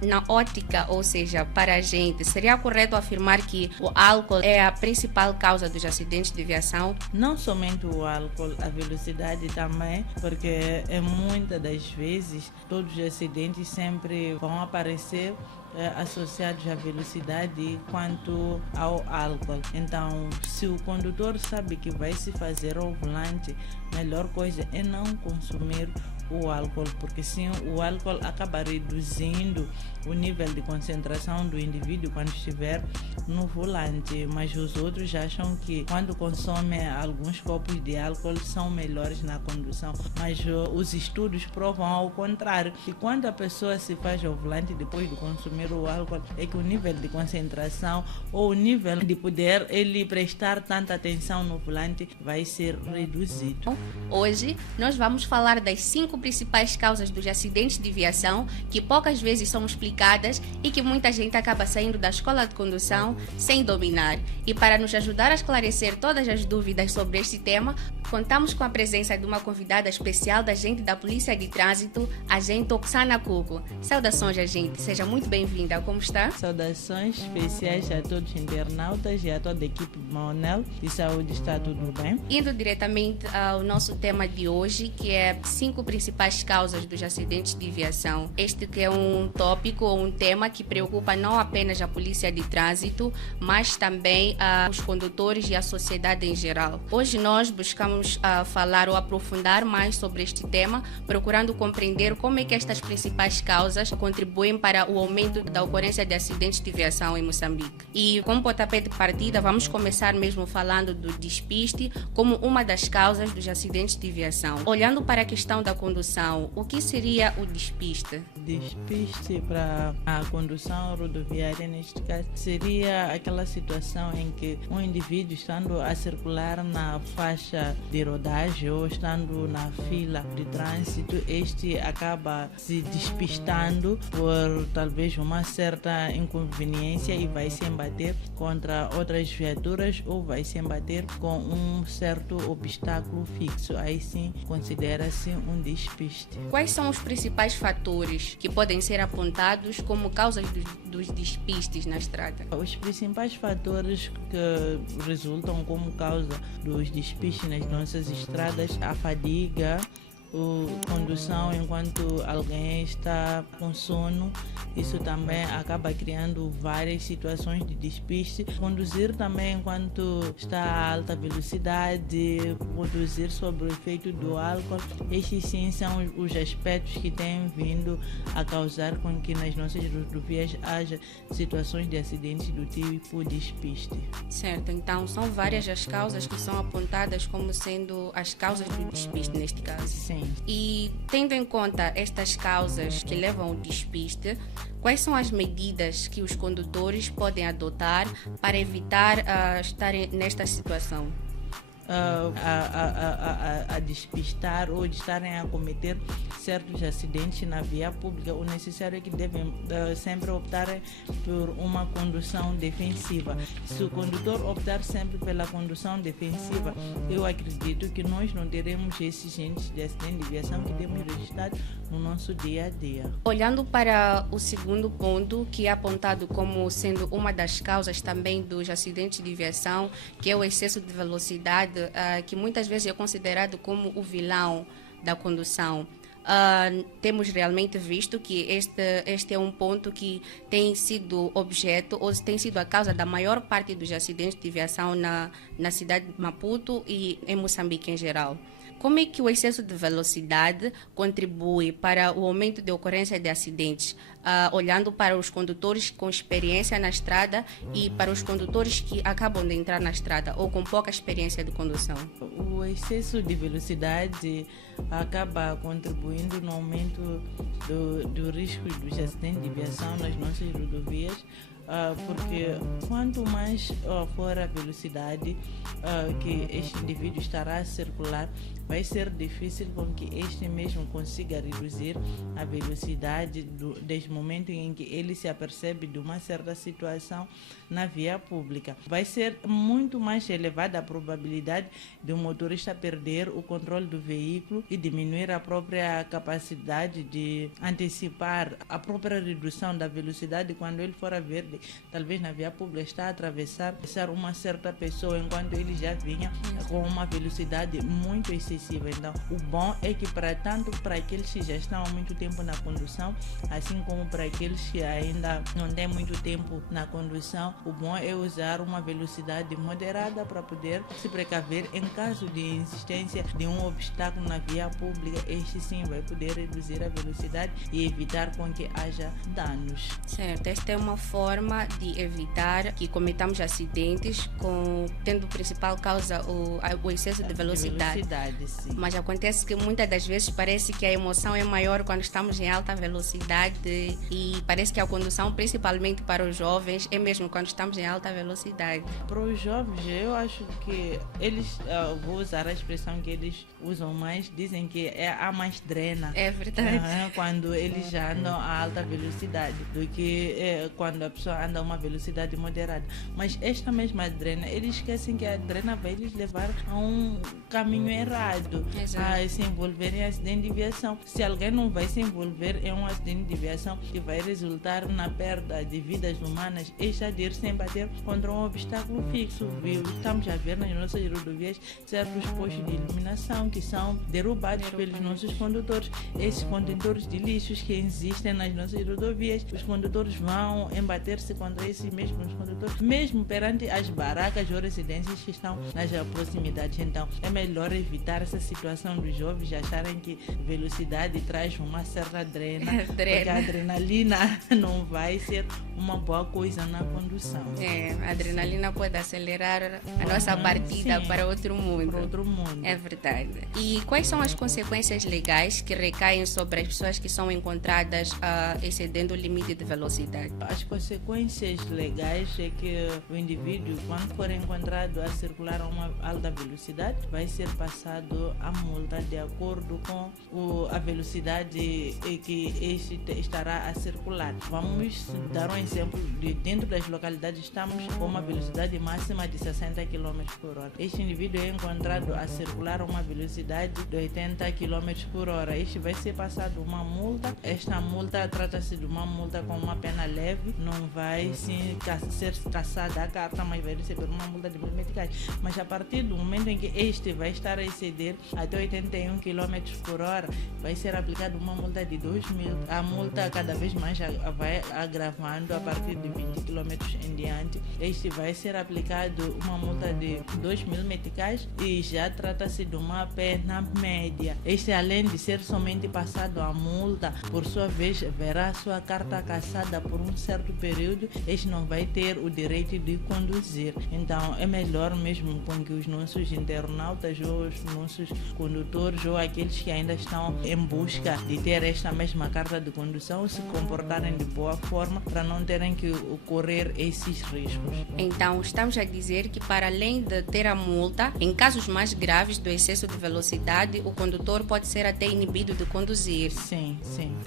Na ótica, ou seja, para a gente, seria correto afirmar que o álcool é a principal causa dos acidentes de viação? Não somente o álcool, a velocidade também, porque muitas das vezes todos os acidentes sempre vão aparecer associados à velocidade quanto ao álcool. Então, se o condutor sabe que vai se fazer ao volante, a melhor coisa é não consumir o álcool, porque sim, o álcool acaba reduzindo o nível de concentração do indivíduo quando estiver no volante, mas os outros acham que quando consomem alguns copos de álcool são melhores na condução, mas os estudos provam ao contrário, que quando a pessoa se faz ao volante depois de consumir o álcool, é que o nível de concentração ou o nível de poder ele prestar tanta atenção no volante vai ser reduzido. Hoje, nós vamos falar das 5 principais causas dos acidentes de viação que poucas vezes são explicadas e que muita gente acaba saindo da escola de condução sem dominar. E para nos ajudar a esclarecer todas as dúvidas sobre este tema, contamos com a presença de uma convidada especial da agente da Polícia de Trânsito, agente Oksana Kuko. Saudações, agente. Seja muito bem-vinda. Como está? Saudações especiais a todos os internautas e a toda a equipe de Maonel de Saúde. Está tudo bem? Indo diretamente ao nosso tema de hoje, que é 5 principais causas dos acidentes de viação. Este que é um tópico ou um tema que preocupa não apenas a Polícia de Trânsito, mas também os condutores e a sociedade em geral. Hoje nós buscamos falar ou aprofundar mais sobre este tema, procurando compreender como é que estas principais causas contribuem para o aumento da ocorrência de acidentes de viação em Moçambique. E como pontapé de partida, vamos começar mesmo falando do despiste como uma das causas dos acidentes de viação. Olhando para a questão da condução, o que seria o despiste? Despiste para a condução rodoviária, neste caso, seria aquela situação em que um indivíduo estando a circular na faixa de rodagem ou estando na fila de trânsito, este acaba se despistando por talvez uma certa inconveniência e vai se embater contra outras viaturas ou vai se embater com um certo obstáculo fixo. Aí sim considera-se um despiste. Quais são os principais fatores que podem ser apontados como causas dos despistes na estrada? Os principais fatores que resultam como causa dos despistes nas nossas estradas, a fadiga, a condução enquanto alguém está com sono, isso também acaba criando várias situações de despiste. Conduzir também enquanto está a alta velocidade, conduzir sob o efeito do álcool, estes sim são os aspectos que têm vindo a causar com que nas nossas rodovias haja situações de acidentes do tipo despiste. Certo, então são várias as causas que são apontadas como sendo as causas do despiste neste caso. Sim. E tendo em conta estas causas que levam ao despiste, quais são as medidas que os condutores podem adotar para evitar estarem nesta situação? A despistar ou de estarem a cometer certos acidentes na via pública, o necessário é que devem sempre optar por uma condução defensiva. Se o condutor optar sempre pela condução defensiva, eu acredito que nós não teremos esses índices de acidente de viação que temos registrado no nosso dia a dia. Olhando para o segundo ponto, que é apontado como sendo uma das causas também dos acidentes de viação, que é o excesso de velocidade, que muitas vezes é considerado como o vilão da condução. Temos realmente visto que este é um ponto que tem sido objeto ou tem sido a causa da maior parte dos acidentes de viação na cidade de Maputo e em Moçambique em geral. Como é que o excesso de velocidade contribui para o aumento de ocorrência de acidentes, olhando para os condutores com experiência na estrada e para os condutores que acabam de entrar na estrada ou com pouca experiência de condução? O excesso de velocidade acaba contribuindo no aumento do risco dos acidentes de viação nas nossas rodovias, porque quanto mais for a velocidade que este indivíduo estará a circular, vai ser difícil com que este mesmo consiga reduzir a velocidade desde o momento em que ele se apercebe de uma certa situação na via pública. Vai ser muito mais elevada a probabilidade de um motorista perder o controle do veículo e diminuir a própria capacidade de antecipar a própria redução da velocidade quando ele for a verde, talvez na via pública está a atravessar uma certa pessoa enquanto ele já vinha com uma velocidade muito excessiva. Então, o bom é que tanto para aqueles que já estão há muito tempo na condução, assim como para aqueles que ainda não têm muito tempo na condução, o bom é usar uma velocidade moderada para poder se precaver em caso de insistência de um obstáculo na via pública. Este sim vai poder reduzir a velocidade e evitar com que haja danos. Certo, esta é uma forma de evitar que cometamos acidentes tendo principal causa o excesso de velocidade. Sim. Mas acontece que muitas das vezes parece que a emoção é maior quando estamos em alta velocidade e parece que a condução, principalmente para os jovens, é mesmo quando estamos em alta velocidade. Para os jovens, eu acho que eles, vou usar a expressão que eles usam mais, dizem que é a mais drena. É verdade. Quando eles já andam a alta velocidade do que quando a pessoa anda a uma velocidade moderada. Mas esta mesma drena, eles esquecem que a drena vai lhes levar a um caminho errado, a se envolver em acidente de viação. Se alguém não vai se envolver em um acidente de viação que vai resultar na perda de vidas humanas, está de ir sem bater contra um obstáculo fixo. Estamos a ver nas nossas rodovias certos postos de iluminação que são derrubados pelos nossos condutores. Esses contentores de lixos que existem nas nossas rodovias, os condutores vão embater-se contra esses mesmos condutores, mesmo perante as barracas ou residências que estão nas proximidades. Então, é melhor evitar essa situação dos jovens acharem que velocidade traz uma certa drena, porque a adrenalina não vai ser uma boa coisa na condução. A adrenalina pode acelerar a nossa partida para outro mundo. Para outro mundo. É verdade. E quais são as consequências legais que recaem sobre as pessoas que são encontradas excedendo o limite de velocidade? As consequências legais é que o indivíduo, quando for encontrado a circular a uma alta velocidade, vai ser passado a multa de acordo com a velocidade que este estará a circular. Vamos dar um exemplo de dentro das localidades estamos com uma velocidade máxima de 60 km por hora. Este indivíduo é encontrado a circular a uma velocidade de 80 km por hora. Este vai ser passado uma multa. Esta multa trata-se de uma multa com uma pena leve, não vai ser caçada a carta, mas vai receber uma multa de 1.000 meticais. Mas a partir do momento em que este vai estar a exceder até 81 km por hora, vai ser aplicada uma multa de 2.000. A multa cada vez mais vai agravando a partir de 20 km em diante. Este vai ser aplicado uma multa de 2.000 meticais e já trata-se de uma pena média. Este, além de ser somente passado a multa, por sua vez verá sua carta cassada por um certo período. Este não vai ter o direito de conduzir. Então é melhor mesmo com que os nossos internautas ou os nossos condutores ou aqueles que ainda estão em busca de ter esta mesma carta de condução se comportarem de boa forma para não terem que ocorrer esses riscos. Então estamos a dizer que, para além de ter a multa, em casos mais graves do excesso de velocidade, o condutor pode ser até inibido de conduzir. Sim.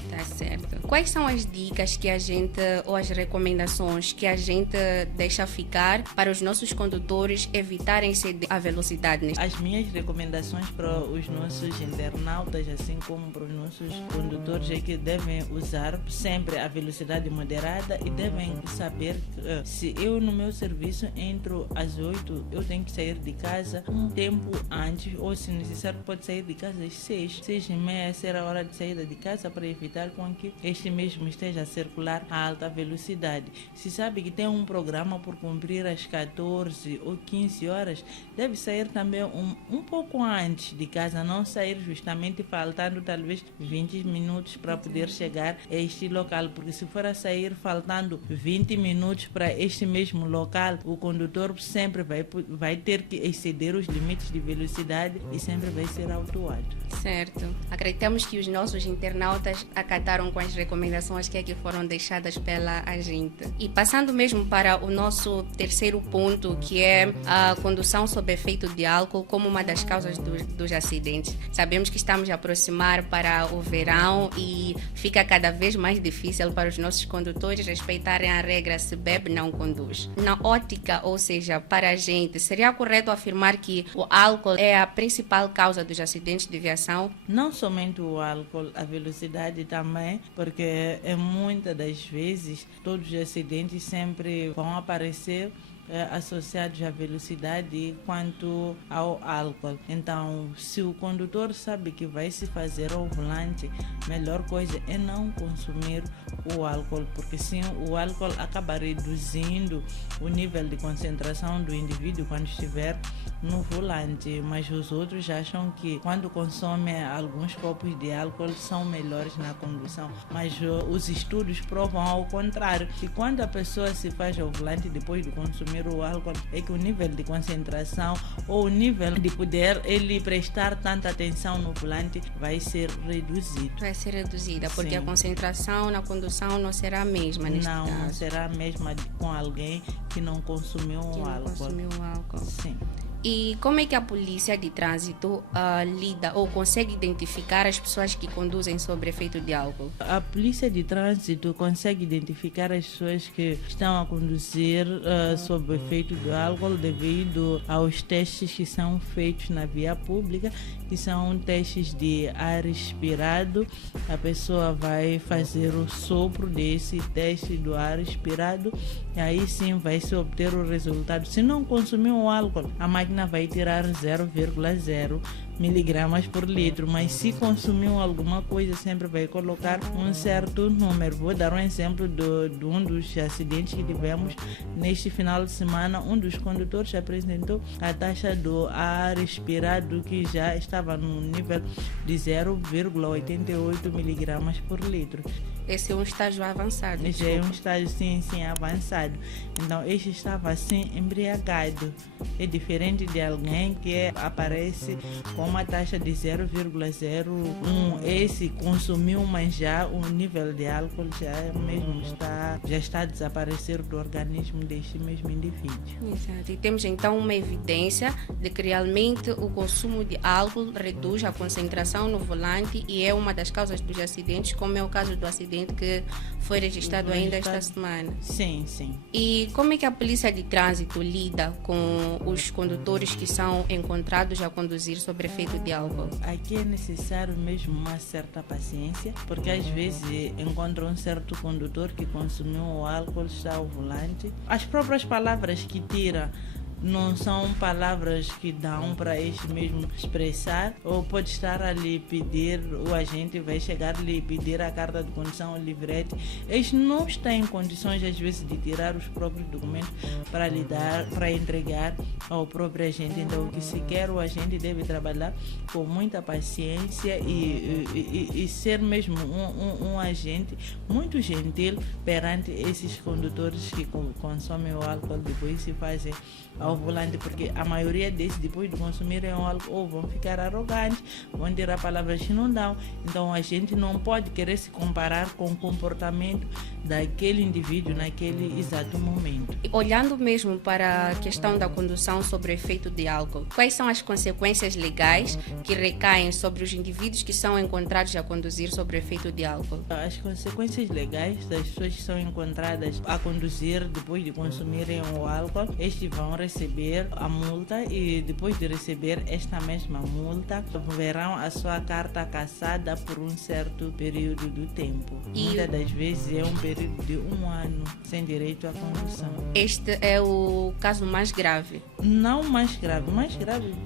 Tá certo. Quais são as dicas que a gente, ou as recomendações que a gente deixa ficar para os nossos condutores evitarem exceder a velocidade? As minhas recomendações para os nossos internautas, assim como para os nossos condutores, é que devem usar sempre a velocidade moderada e devem saber que se eu no meu serviço entro às 8, eu tenho que sair de casa um tempo antes, ou se necessário pode sair de casa às 6h30 ser a hora de saída de casa, para evitar com que este mesmo esteja a circular a alta velocidade. Se sabe que tem um programa por cumprir às 14 ou 15 horas, deve sair também um pouco antes de casa, não sair justamente faltando talvez 20 minutos para poder chegar a este local, porque se for a sair faltando 20 minutos para este mesmo local, o condutor sempre vai ter que exceder os limites de velocidade e sempre vai ser autuado. Certo. Acreditamos que os nossos internautas acataram com as recomendações que aqui foram deixadas pela agente. E passando mesmo para o nosso terceiro ponto, que é a condução sob efeito de álcool como uma das causas dos acidentes. Sabemos que estamos a aproximar para o verão e fica cada vez mais difícil para os nossos condutores respeitarem a regra "se bebe, não conduz". Na ótica, ou seja, para a gente, seria correto afirmar que o álcool é a principal causa dos acidentes acidentes de viação? Não somente o álcool, a velocidade também, porque muitas das vezes todos os acidentes sempre vão aparecer associados à velocidade quanto ao álcool. Então, se o condutor sabe que vai se fazer ao volante, a melhor coisa é não consumir o álcool, porque sim, o álcool acaba reduzindo o nível de concentração do indivíduo quando estiver no volante, mas os outros acham que quando consomem alguns copos de álcool são melhores na condução, mas os estudos provam ao contrário, que quando a pessoa se faz ao volante depois de consumir o álcool, é que o nível de concentração ou o nível de poder ele prestar tanta atenção no volante vai ser reduzido. Vai ser reduzida, porque Sim. a concentração na condução não será a mesma neste caso. Não será a mesma com alguém que não consumiu o álcool. Consumiu o álcool. Sim. E como é que a polícia de trânsito lida ou consegue identificar as pessoas que conduzem sob efeito de álcool? A polícia de trânsito consegue identificar as pessoas que estão a conduzir sob efeito do álcool devido aos testes que são feitos na via pública, que são testes de ar expirado. A pessoa vai fazer o sopro desse teste do ar expirado e aí sim vai se obter o resultado. Se não consumiu o álcool, a máquina vai tirar 0,0 miligramas por litro, mas se consumiu alguma coisa sempre vai colocar um certo número. Vou dar um exemplo de um dos acidentes que tivemos neste final de semana. Um dos condutores apresentou a taxa do ar expirado que já estava no nível de 0,88 miligramas por litro. Esse é um estágio avançado. Esse é um estágio sim avançado. Então este estava assim embriagado. É diferente de alguém que aparece com uma taxa de 0,01. Esse consumiu, mas já o nível de álcool já está a desaparecer do organismo deste mesmo indivíduo. Exato. E temos então uma evidência de que realmente o consumo de álcool reduz a concentração no volante e é uma das causas dos acidentes, como é o caso do acidente que foi registrado ainda esta semana. Sim, sim. E como é que a polícia de trânsito lida com os condutores que são encontrados a conduzir sob efeito de álcool? Aqui é necessário mesmo uma certa paciência, porque às vezes encontra um certo condutor que consumiu o álcool, está ao volante. As próprias palavras que tira não são palavras que dão para este mesmo expressar, ou pode estar ali pedir, o agente vai chegar ali e pedir a carta de condução, o livrete. Este não está em condições às vezes de tirar os próprios documentos para lhe dar, para entregar ao próprio agente. Então o que se quer, o agente deve trabalhar com muita paciência e ser mesmo um agente muito gentil perante esses condutores que consomem o álcool depois se fazem ao volante, porque a maioria desses, depois de consumirem o álcool, ou vão ficar arrogantes, vão tirar palavras que não dão. Então a gente não pode querer se comparar com o comportamento daquele indivíduo naquele exato momento. Olhando mesmo para a questão da condução sob efeito de álcool, quais são as consequências legais que recaem sobre os indivíduos que são encontrados a conduzir sob efeito de álcool? As consequências legais das pessoas que são encontradas a conduzir depois de consumirem o álcool, estes vão receber a multa e depois de receber esta mesma multa, verão a sua carta cassada por um certo período do tempo. Muitas das vezes é um período de 1 ano sem direito à condução. Este é o caso mais grave? Não mais grave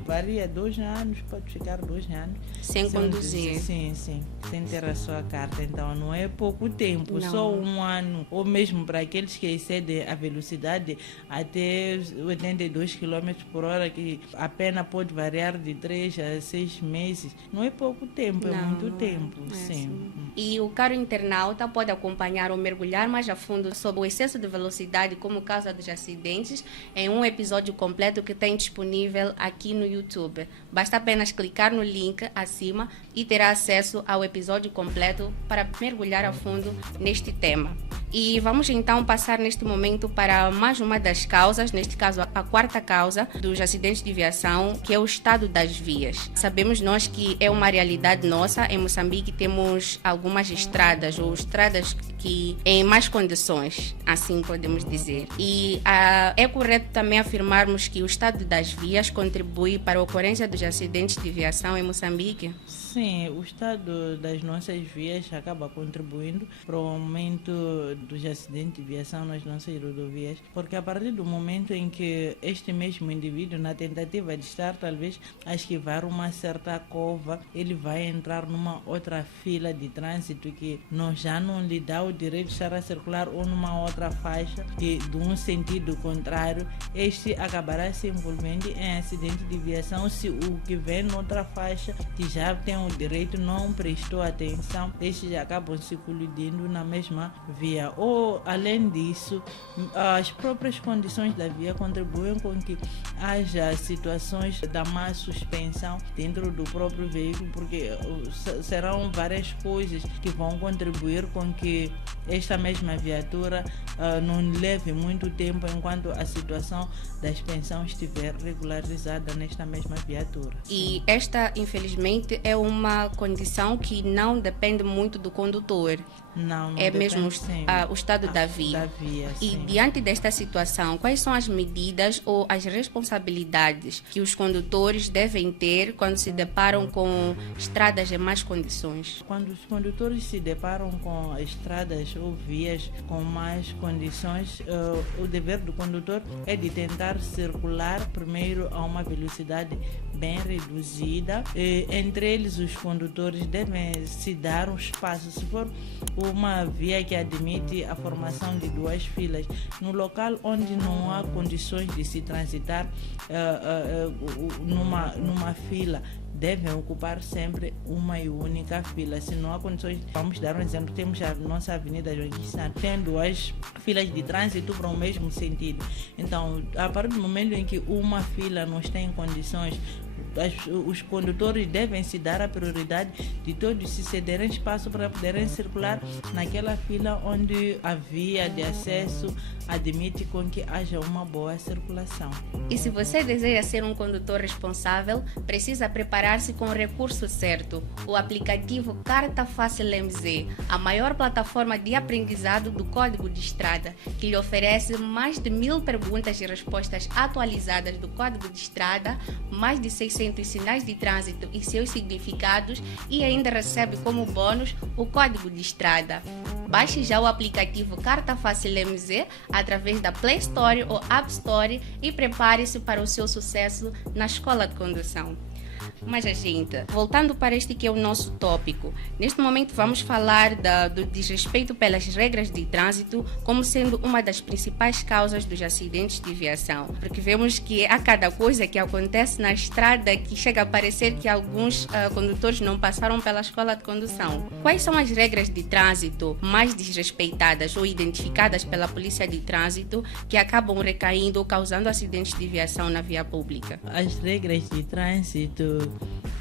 varia 2 anos, pode ficar 2 anos. Sem conduzir? Sim, sem ter a sua carta. Então não é pouco tempo, Não. Só 1 ano. Ou mesmo para aqueles que excedem a velocidade até 82 km por hora, que a pena pode variar de 3 a 6 meses. Não é pouco tempo, é muito tempo. Sim. E o caro internauta pode acompanhar ou mergulhar mais a fundo sobre o excesso de velocidade como causa dos acidentes em um episódio completo que tem disponível aqui no YouTube. Basta apenas clicar no link acima e terá acesso ao episódio completo para mergulhar a fundo neste tema. E vamos então passar neste momento para mais uma das causas, neste caso a quarta causa dos acidentes de viação, que é o estado das vias. Sabemos nós que é uma realidade nossa. Em Moçambique temos algumas estradas ou estradas que em más condições, assim podemos dizer. E é correto também afirmarmos que o estado das vias contribui para a ocorrência dos acidentes de viação em Moçambique? Sim, o estado das nossas vias acaba contribuindo para o aumento dos acidentes de viação nas nossas rodovias, porque a partir do momento em que este mesmo indivíduo, na tentativa de estar talvez a esquivar uma certa cova, ele vai entrar numa outra fila de trânsito que já não lhe dá o direito de estar a circular, ou numa outra faixa que de um sentido contrário, este acabará se envolvendo em acidente de viação se o que vem noutra faixa que já tem o direito não prestou atenção, estes acabam se colidindo na mesma via. Ou, além disso, as próprias condições da via contribuem com que haja situações da má suspensão dentro do próprio veículo, porque serão várias coisas que vão contribuir com que esta mesma viatura não leve muito tempo enquanto a situação da suspensão estiver regularizada nesta mesma viatura. E esta, infelizmente, é uma condição que não depende muito do condutor. Não é depende, mesmo o estado da via. E sim. Diante desta situação, quais são as medidas ou as responsabilidades que os condutores devem ter quando se deparam com estradas em más condições? Quando os condutores se deparam com estradas ou vias com más condições, o dever do condutor é de tentar circular primeiro a uma velocidade bem reduzida. Entre eles, os condutores devem se dar um espaço. Se for uma via que admite a formação de duas filas, no local onde não há condições de se transitar numa fila, devem ocupar sempre uma e única fila. Se não há condições, vamos dar um exemplo, temos a nossa Avenida Joaquim Santos, tem duas filas de trânsito para o mesmo sentido. Então, a partir do momento em que uma fila não está em condições, os condutores devem se dar a prioridade de todos se cederem espaço para poderem circular naquela fila onde a via de acesso admite com que haja uma boa circulação. E se você deseja ser um condutor responsável, precisa preparar-se com o recurso certo, o aplicativo Carta Fácil MZ, a maior plataforma de aprendizado do Código de Estrada, que lhe oferece mais de 1000 perguntas e respostas atualizadas do Código de Estrada, mais de 600 sinais de trânsito e seus significados, e ainda recebe como bônus o Código de Estrada. Baixe já o aplicativo Carta Fácil MZ através da Play Store ou App Store e prepare-se para o seu sucesso na escola de condução. Mas, gente, voltando para este que é o nosso tópico, neste momento vamos falar do desrespeito pelas regras de trânsito como sendo uma das principais causas dos acidentes de viação, porque vemos que há cada coisa que acontece na estrada que chega a parecer que alguns condutores não passaram pela escola de condução. Quais são as regras de trânsito mais desrespeitadas ou identificadas pela polícia de trânsito que acabam recaindo ou causando acidentes de viação na via pública? As regras de trânsito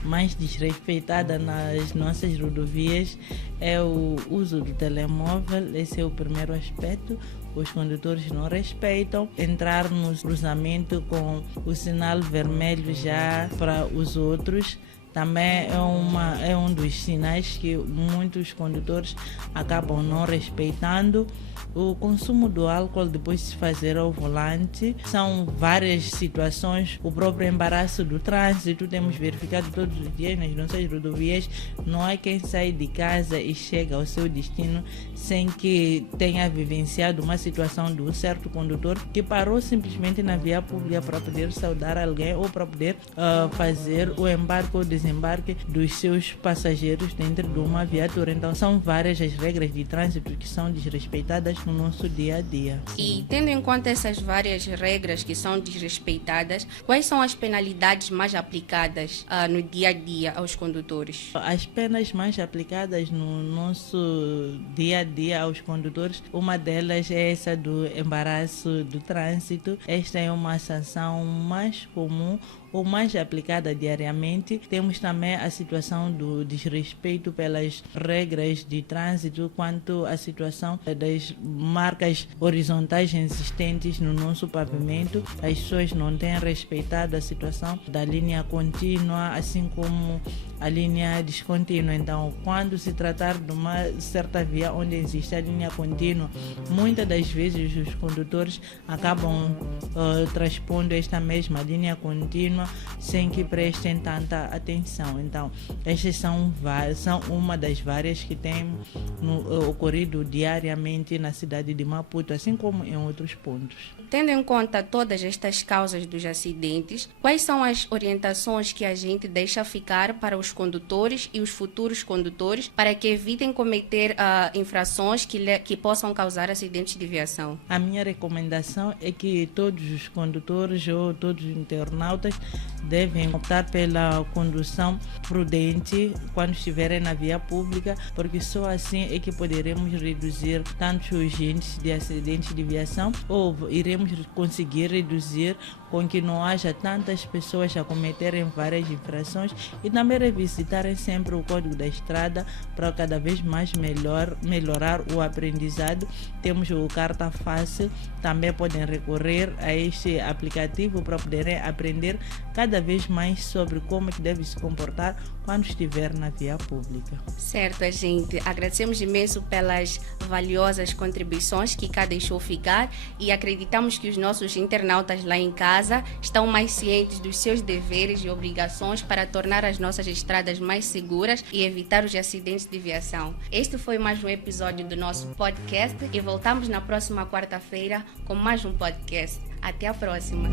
mais desrespeitada nas nossas rodovias é o uso do telemóvel. Esse é o primeiro aspecto. Os condutores não respeitam entrar no cruzamento com o sinal vermelho já para os outros. Também é um dos sinais que muitos condutores acabam não respeitando. O consumo do álcool depois de se fazer ao volante. São várias situações. O próprio embaraço do trânsito, temos verificado todos os dias nas nossas rodovias. Não há quem sai de casa e chega ao seu destino sem que tenha vivenciado uma situação de um certo condutor que parou simplesmente na via pública para poder saudar alguém ou para poder fazer o embarque ou desembarque dos seus passageiros dentro de uma viatura. Então são várias as regras de trânsito que são desrespeitadas no nosso dia a dia. E tendo em conta essas várias regras que são desrespeitadas, quais são as penalidades mais aplicadas no dia a dia aos condutores? As penas mais aplicadas no nosso dia a dia aos condutores, uma delas é essa do embaraço do trânsito. Esta é uma sanção mais comum ou mais aplicada diariamente. Temos também a situação do desrespeito pelas regras de trânsito quanto à situação das marcas horizontais existentes no nosso pavimento. As pessoas não têm respeitado a situação da linha contínua, assim como a linha descontínua. Então, quando se tratar de uma certa via onde existe a linha contínua, muitas das vezes os condutores acabam transpondo esta mesma linha contínua sem que prestem tanta atenção. Então, estas são uma das várias que tem ocorrido diariamente na cidade de Maputo, assim como em outros pontos. Tendo em conta todas estas causas dos acidentes, quais são as orientações que a gente deixa ficar para os condutores e os futuros condutores para que evitem cometer infrações que possam causar acidentes de viação? A minha recomendação é que todos os condutores ou todos os internautas devem optar pela condução prudente quando estiverem na via pública, porque só assim é que poderemos reduzir tanto os índices de acidentes de viação, ou iremos conseguir reduzir com que não haja tantas pessoas a cometerem várias infrações, e também revisitarem sempre o Código da Estrada para cada vez mais melhorar o aprendizado. Temos o Carta Fácil, também podem recorrer a este aplicativo para poderem aprender cada vez mais sobre como é que deve se comportar quando estiver na via pública. Certo, gente. Agradecemos imenso pelas valiosas contribuições que cá deixou ficar, e acreditamos que os nossos internautas lá em casa estão mais cientes dos seus deveres e obrigações para tornar as nossas estradas mais seguras e evitar os acidentes de viação. Este foi mais um episódio do nosso podcast e voltamos na próxima quarta-feira com mais um podcast. Até a próxima.